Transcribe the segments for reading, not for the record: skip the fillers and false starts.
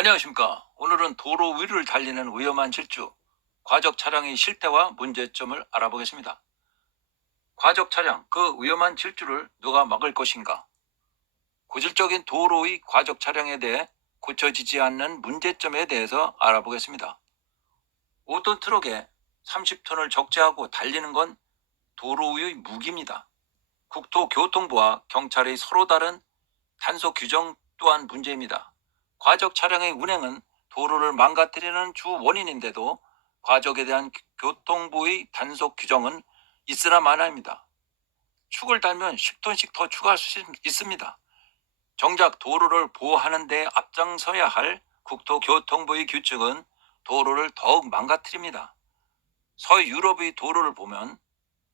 안녕하십니까. 오늘은 도로 위를 달리는 위험한 질주, 과적 차량의 실태와 문제점을 알아보겠습니다. 과적 차량, 그 위험한 질주를 누가 막을 것인가? 고질적인 도로의 과적 차량에 대해 고쳐지지 않는 문제점에 대해서 알아보겠습니다. 5톤 트럭에 30톤을 적재하고 달리는 건 도로 위의 무기입니다. 국토교통부와 경찰의 서로 다른 단속 규정 또한 문제입니다. 과적 차량의 운행은 도로를 망가뜨리는 주 원인인데도 과적에 대한 교통부의 단속 규정은 있으나 마나입니다. 축을 달면 10톤씩 더 추가할 수 있습니다. 정작 도로를 보호하는 데 앞장서야 할 국토교통부의 규칙은 도로를 더욱 망가뜨립니다. 서유럽의 도로를 보면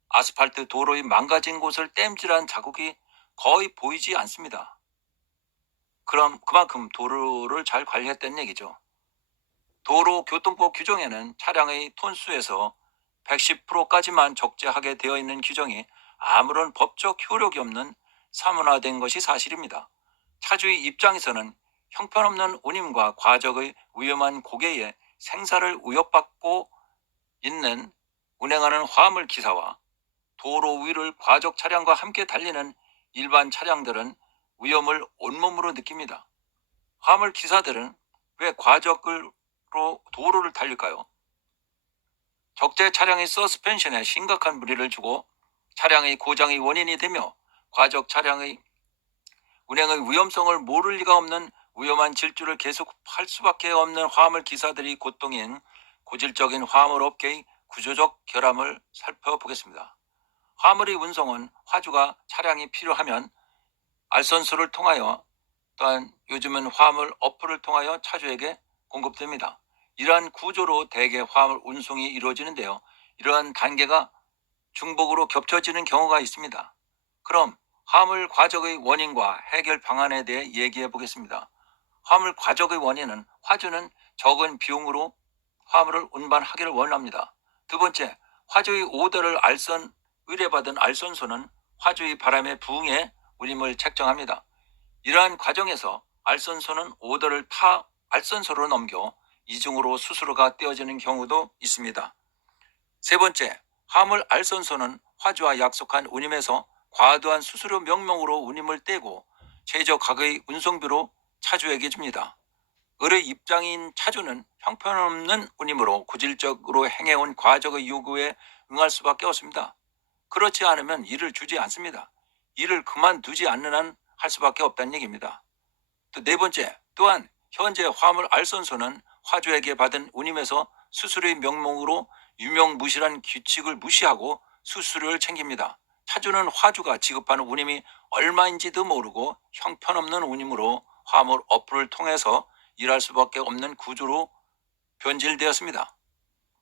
아스팔트 도로의 망가진 곳을 땜질한 자국이 거의 보이지 않습니다. 그럼 그만큼 도로를 잘 관리했다는 얘기죠. 도로교통법 규정에는 차량의 톤수에서 110%까지만 적재하게 되어 있는 규정이 아무런 법적 효력이 없는 사문화된 것이 사실입니다. 차주의 입장에서는 형편없는 운임과 과적의 위험한 고개에 생사를 위협받고 있는 운행하는 화물 기사와 도로 위를 과적 차량과 함께 달리는 일반 차량들은 위험을 온몸으로 느낍니다. 화물 기사들은 왜 과적으로 도로를 달릴까요? 적재 차량의 서스펜션에 심각한 무리를 주고 차량의 고장의 원인이 되며 과적 차량의 운행의 위험성을 모를 리가 없는 위험한 질주를 계속할 수밖에 없는 화물 기사들이 고통인 고질적인 화물 업계의 구조적 결함을 살펴보겠습니다. 화물의 운송은 화주가 차량이 필요하면 알선소를 통하여 또한 요즘은 화물 어플을 통하여 차주에게 공급됩니다. 이러한 구조로 대개 화물 운송이 이루어지는데요. 이러한 단계가 중복으로 겹쳐지는 경우가 있습니다. 그럼 화물 과적의 원인과 해결 방안에 대해 얘기해 보겠습니다. 화물 과적의 원인은 화주는 적은 비용으로 화물을 운반하기를 원합니다. 두 번째, 화주의 오더를 의뢰받은 알선소는 화주의 바람에 부응해 운임을 책정합니다. 이러한 과정에서 알선소는 오더를 타 알선소로 넘겨 이중으로 수수료가 떼어지는 경우도 있습니다. 세 번째, 화물 알선소는 화주와 약속한 운임에서 과도한 수수료 명목으로 운임을 떼고 최저가격의 운송비로 차주에게 줍니다. 의뢰 입장인 차주는 형편없는 운임으로 고질적으로 행해온 과적의 요구에 응할 수밖에 없습니다. 그렇지 않으면 일을 주지 않습니다. 일을 그만두지 않는 한 할 수밖에 없다는 얘기입니다. 또 네 번째, 또한 현재 화물 알선소는 화주에게 받은 운임에서 수수료의 명목으로 유명무실한 규칙을 무시하고 수수료를 챙깁니다. 차주는 화주가 지급하는 운임이 얼마인지도 모르고 형편없는 운임으로 화물 어플을 통해서 일할 수밖에 없는 구조로 변질되었습니다.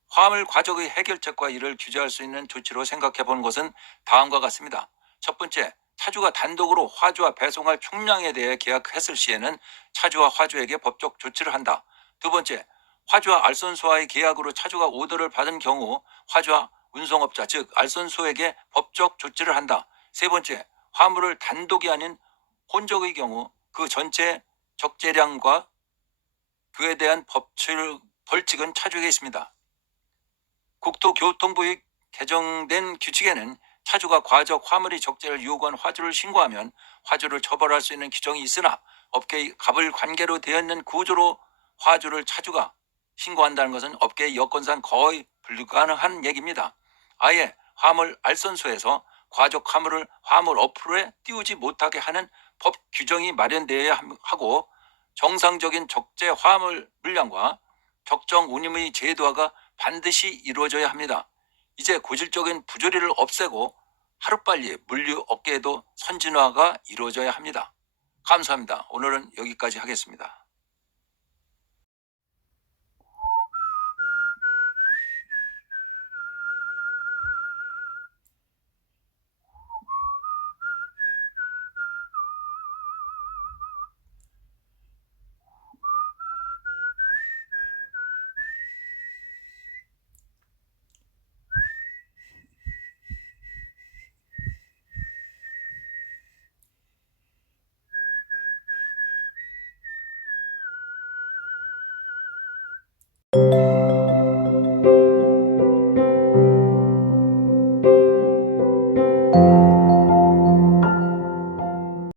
화물 과적의 해결책과 이를 규제할 수 있는 조치로 생각해 본 것은 다음과 같습니다. 첫 번째, 차주가 단독으로 화주와 배송할 총량에 대해 계약했을 시에는 차주와 화주에게 법적 조치를 한다. 두 번째, 화주와 알선소와의 계약으로 차주가 오더를 받은 경우 화주와 운송업자 즉 알선소에게 법적 조치를 한다. 세 번째, 화물을 단독이 아닌 혼적의 경우 그 전체 적재량과 그에 대한 벌칙은 차주에게 있습니다. 국토교통부의 개정된 규칙에는 차주가 과적 화물의 적재를 요구한 화주를 신고하면 화주를 처벌할 수 있는 규정이 있으나 업계의 갑을 관계로 되어 있는 구조로 화주를 차주가 신고한다는 것은 업계의 여건상 거의 불가능한 얘기입니다. 아예 화물 알선소에서 과적 화물을 화물 어플에 띄우지 못하게 하는 법 규정이 마련되어야 하고 정상적인 적재 화물 물량과 적정 운임의 제도화가 반드시 이루어져야 합니다. 이제 고질적인 부조리를 없애고 하루빨리 물류 업계에도 선진화가 이루어져야 합니다. 감사합니다. 오늘은 여기까지 하겠습니다.